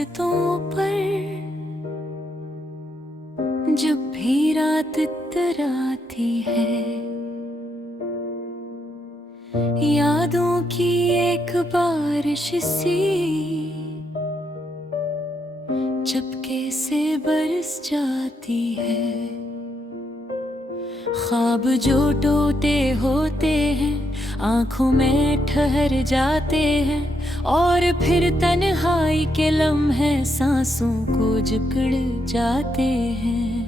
रास्तों पर जब भी रात इतराती है, यादों की एक बारिश सी चुपके से बरस जाती है। ख्वाब जो टूटे होते हैं आंखों में ठहर जाते हैं, और फिर तन्हाई के लम्हे सांसों को जकड़ जाते हैं।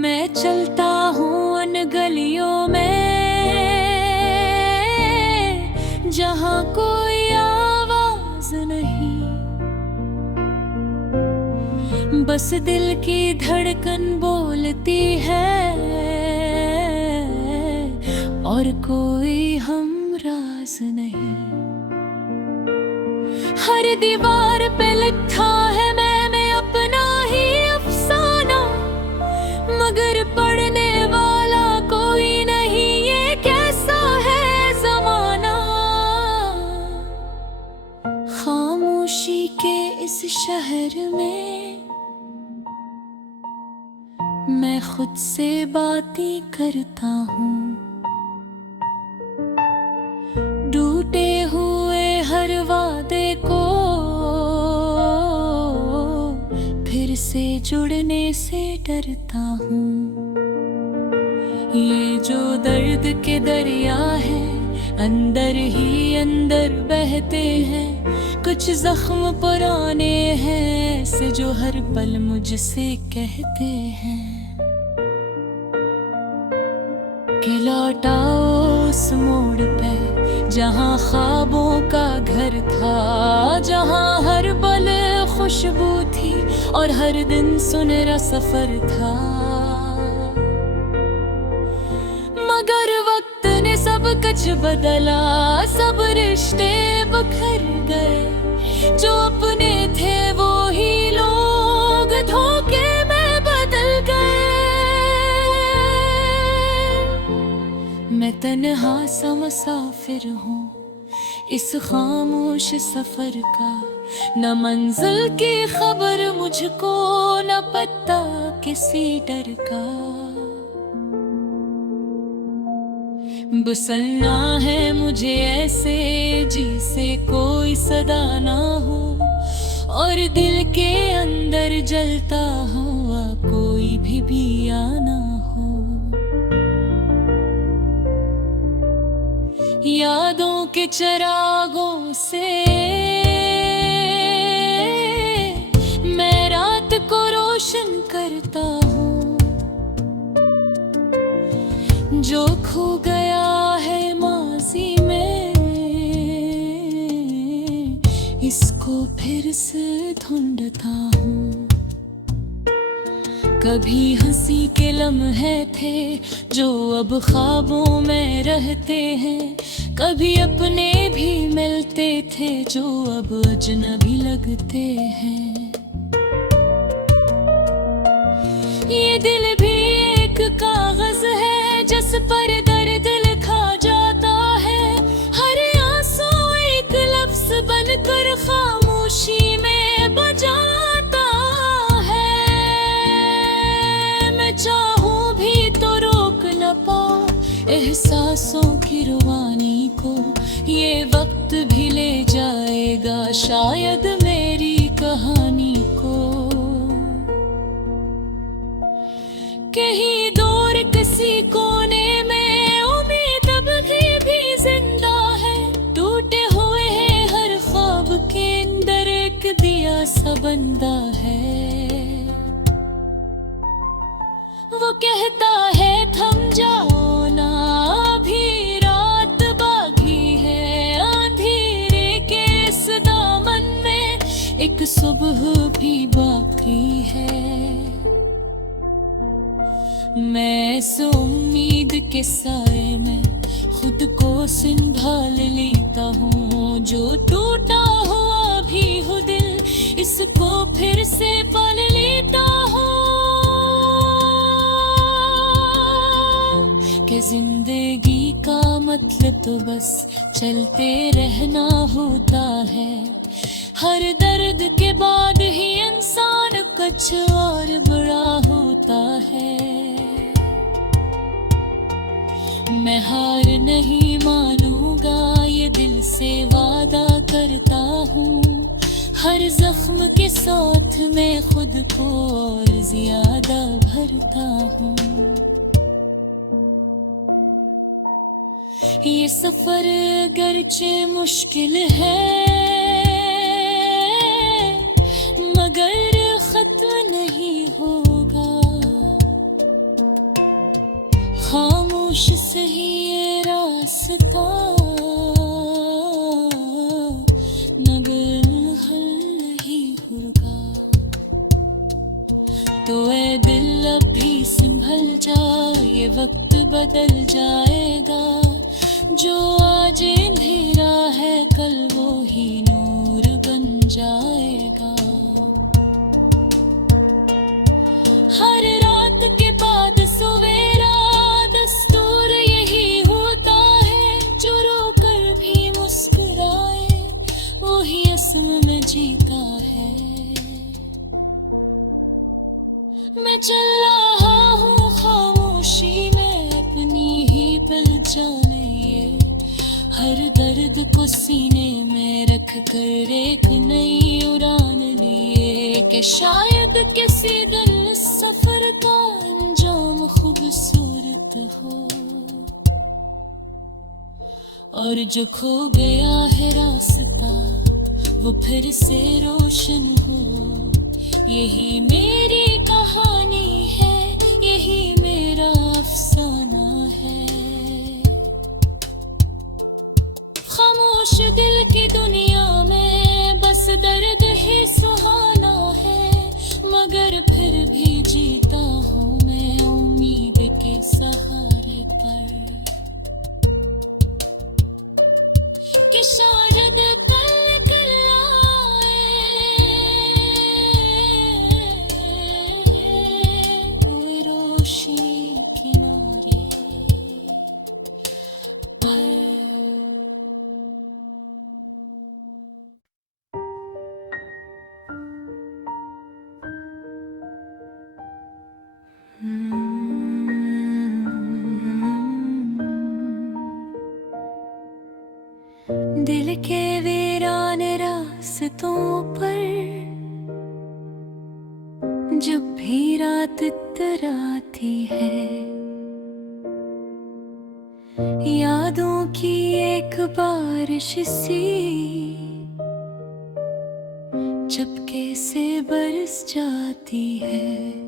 मैं चलता हूँ उन गलियों में जहाँ कोई आवाज नहीं, बस दिल की धड़कन बोलती है और कोई हमराज नहीं। हर दीवार पे लिखा है मैंने अपना ही अफसाना, मगर पढ़ने वाला कोई नहीं, ये कैसा है ज़माना। खामोशी के इस शहर में मैं खुद से बातें करता हूँ, टूटे हुए हर वादे को फिर से जुड़ने से डरता हूँ। ये जो दर्द के दरिया है अंदर ही अंदर बहते हैं, कुछ जख्म पुराने हैं ऐसे जो हर पल मुझसे कहते हैं कि लौटाओ उस मोड़ पे जहाँ ख्वाबों का घर था, जहाँ हर पल खुशबू थी और हर दिन सुनहरा सफर था। मगर वक्त ने सब कुछ बदला, सब रिश्ते बिखर गए, जो अपने थे वो ही लोग धोखे में बदल गए। मैं तन्हा सा मुसाफिर हूँ इस खामोश सफर का, न मंजिल की खबर मुझको, न पता किसी डर का। बसना है मुझे ऐसे जिसे कोई सदा ना हो, और दिल के अंदर जलता हुआ कोई भी दिया ना हो। यादों के चिरागों से मैं रात को रोशन करता हूँ, जो खो गया है माजी में इसको फिर से ढूंढता हूँ। कभी हंसी के लम्हे थे जो अब ख्वाबों में रहते हैं, कभी अपने भी मिलते थे जो अब अजनबी लगते हैं। ये दिल भी एक कागज है जिस पर दर्द लिखा जाता है, हर आंसू एक लफ्ज बनकर खामोशी में बजाता है। मैं चाहूं भी तो रोक न पाऊं एहसासों की रवानी को, ये वक्त भी ले जाएगा शायद मेरी कहानी को। कहीं दूर किसी कोने में उम्मीद अब भी जिंदा है, टूटे हुए हैं हर ख्वाब के अंदर एक दिया सा बंदा है। वो कहता है थम जाओ ना, अभी रात बाकी है, अंधेरे के इस दामन में एक सुबह भी बाकी है। मैं इस उम्मीद के साए में खुद को संभाल लेता हूँ, जो टूटा हुआ भी हो दिल इसको फिर से पाल लेता हूँ। कि जिंदगी का मतलब तो बस चलते रहना होता है। हर दर्द के बाद ही इंसान कुछ और बड़ा होता है। मैं हार नहीं मानूंगा, ये दिल से वादा करता हूँ। हर जख्म के साथ मैं खुद को और ज्यादा भरता हूँ। ये सफर गरचे मुश्किल है, मगर खत्म नहीं होगा। खामोश सही ये रास्ता, मगर हल नहीं होगा। तो ऐ दिल अब भी संभल जा, ये वक्त बदल जाएगा। जो आज अंधेरा है कल वो ही नूर बन जाएगा। हर रात के बाद सवेरा दस्तूर यही होता है। जो रोकर भी मुस्कुराए वो ही असम में जीता है। मैं चल रहा हूँ खामोशी में अपनी ही पहचाने। हर दर्द को सीने में रख कर एक नई उड़ान लिए, कि शायद किसी दिन इस सफर का अंजाम खूबसूरत हो। और जो खो गया है रास्ता वो फिर से रोशन हो। यही मेरी कहानी है, यही मेरा अफसाना है। खामोश दिल की दुनिया में बस दर्द ही सुहाना है। मगर फिर भी जीता हूँ मैं उम्मीद के सहारे पर, कि शायद कल निकल आए रोशनी किनारे पर। दिल के वीरान रास्तों पर जब भी रात इतराती है, यादों की एक बारिश सी चपके से बरस जाती है।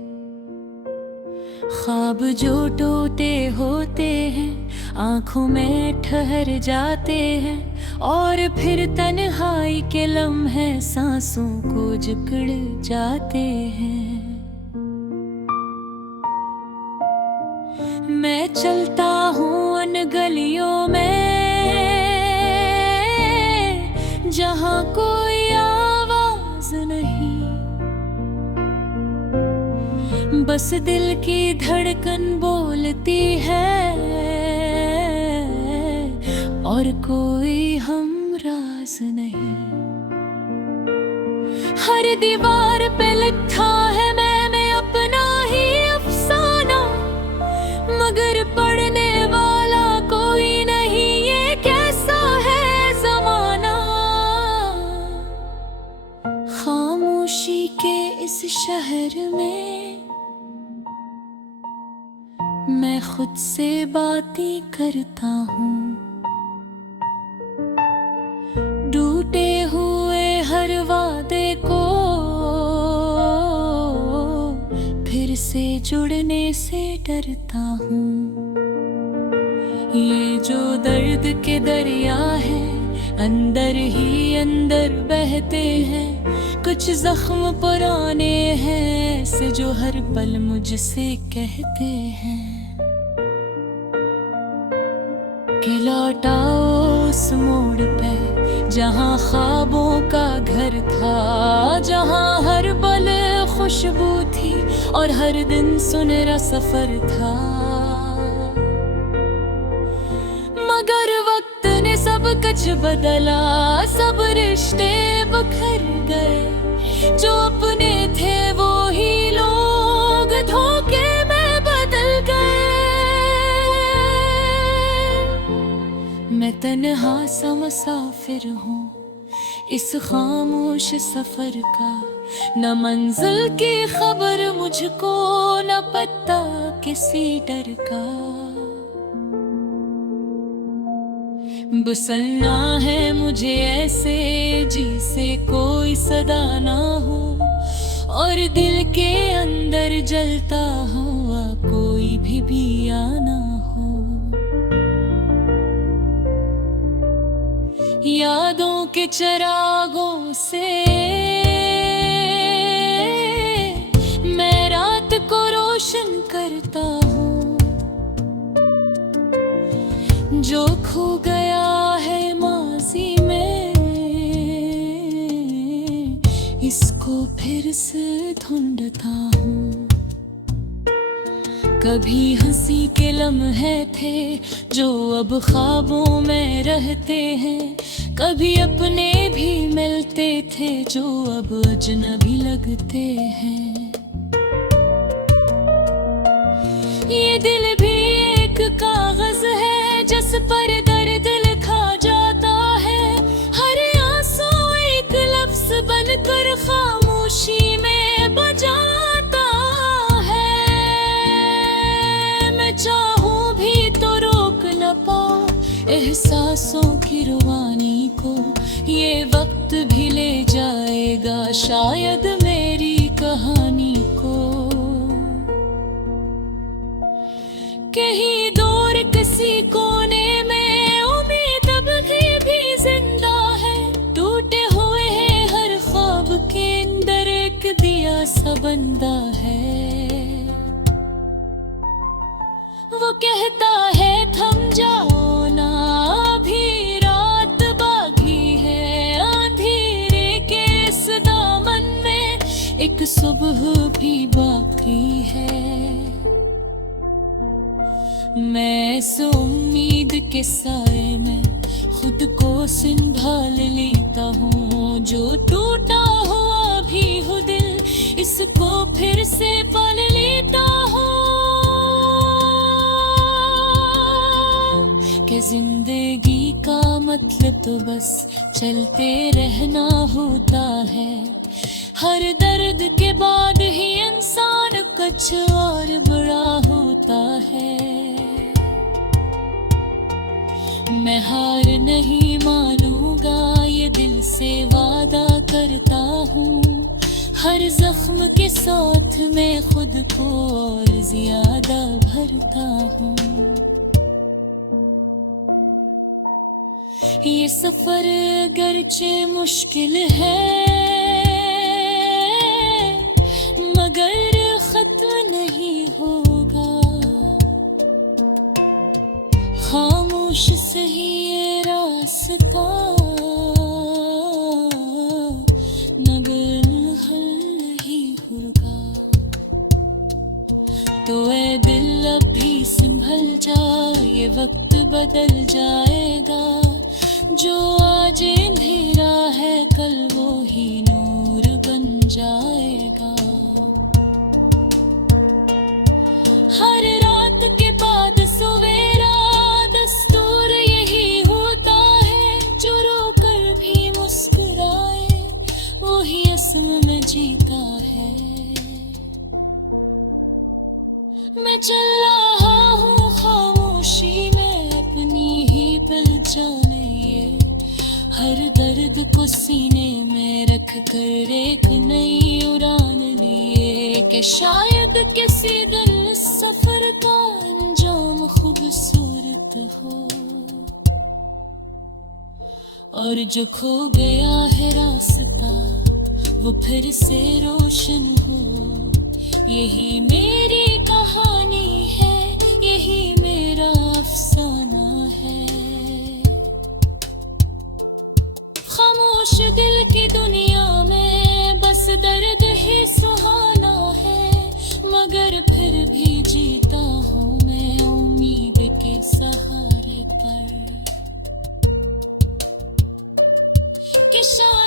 ख्वाब जो टूटे होते हैं आंखों में ठहर जाते हैं, और फिर तन्हाई के लम्हे सांसों को जकड़ जाते हैं। मैं चलता हूँ उन गलियों में जहाँ कोई आवाज नहीं, बस दिल की धड़कन बोलती है और कोई हमराज नहीं। हर दीवार पे लिखा है मैंने अपना ही अफसाना, मगर पढ़ने वाला कोई नहीं। ये कैसा है जमाना, खामोशी के इस शहर में मैं खुद से बातें करता हूँ। टूटे हुए हर वादे को फिर से जुड़ने से डरता हूँ। ये जो दर्द के दरिया है अंदर ही अंदर बहते हैं। कुछ जख्म पुराने हैं ऐसे जो हर पल मुझसे कहते हैं कि लौटाओ उस मोड़ पे जहाँ ख्वाबों का घर था, जहाँ हर पल खुशबू थी और हर दिन सुनहरा सफर था। मगर वक्त ने सब कुछ बदला, सब रिश्ते बिखर गए। जो अपने थे वो ही लोग धोखे में बदल गए। मैं तन्हा सा मुसाफिर हूँ इस खामोश सफर का, न मंजिल की खबर मुझको, न पता किसी डर का। बसना है मुझे ऐसे जिसे कोई सदा ना हो, और दिल के अंदर जलता हुआ कोई भी दिया ना हो। यादों के चिरागों से मैं रात को रोशन करता हूँ। जो खो गया है माजी में, इसको फिर से ढूंढता हूँ। कभी हंसी के लम्हे थे जो अब ख्वाबों में रहते हैं, कभी अपने भी मिलते थे जो अब अजनबी लगते हैं। ये दिल भी एक कागज है जिस पर दर्द लिखा जाता है। हर आंसू एक लफ्ज बनकर खामोशी में बजाता है। मैं चाहूं भी तो रोक न पाऊं एहसासों की रवानी को। ये वक्त भी ले जाएगा शायद मेरी कहानी को। कहीं दूर किसी कोने में उम्मीद अभी भी जिंदा है। टूटे हुए हैं हर ख्वाब के अंदर एक दिया सा बंदा है। वो कहता है थम जाओ ना, अभी रात बाकी है। अंधेरे के इस दामन में एक सुबह भी बाकी है। मैं इस उम्मीद के साए में खुद को संभाल लेता हूँ। जो टूटा हुआ भी हो दिल, इसको फिर से पाल लेता हूँ। कि जिंदगी का मतलब तो बस चलते रहना होता है। हर दर्द के बाद ही इंसान कुछ और बड़ा होता है। मैं हार नहीं मानूंगा, ये दिल से वादा करता हूँ। हर जख्म के साथ मैं खुद को और ज्यादा भरता हूँ। ये सफर गरचे मुश्किल है, मगर खत्म नहीं होगा। खामोश सही ये रास्ता, मगर हल नहीं होगा। तो ए दिल अभी संभल जा, ये वक्त बदल जाएगा। जो आज अंधेरा है कल वो ही नूर बन जाएगा। हर रात के बाद सवेरा दस्तूर यही होता है। जो रोकर भी मुस्कुराए वही असम में जीता है। मैं चल रहा हूँ खामोशी में अपनी ही पहचाने। हर दर्द को सीने में रख कर एक नई उड़ान लिए। कि शायद किसी दिन इस सफर का अंजाम खूबसूरत हो। और जो खो गया है रास्ता वो फिर से रोशन हो। यही मेरी कहानी है, यही मेरा अफसाना है। खामोश दिल की दुनिया में बस दर्द ही सुहाना है। मगर फिर भी जीता हूँ मैं उम्मीद के सहारे पर। शाम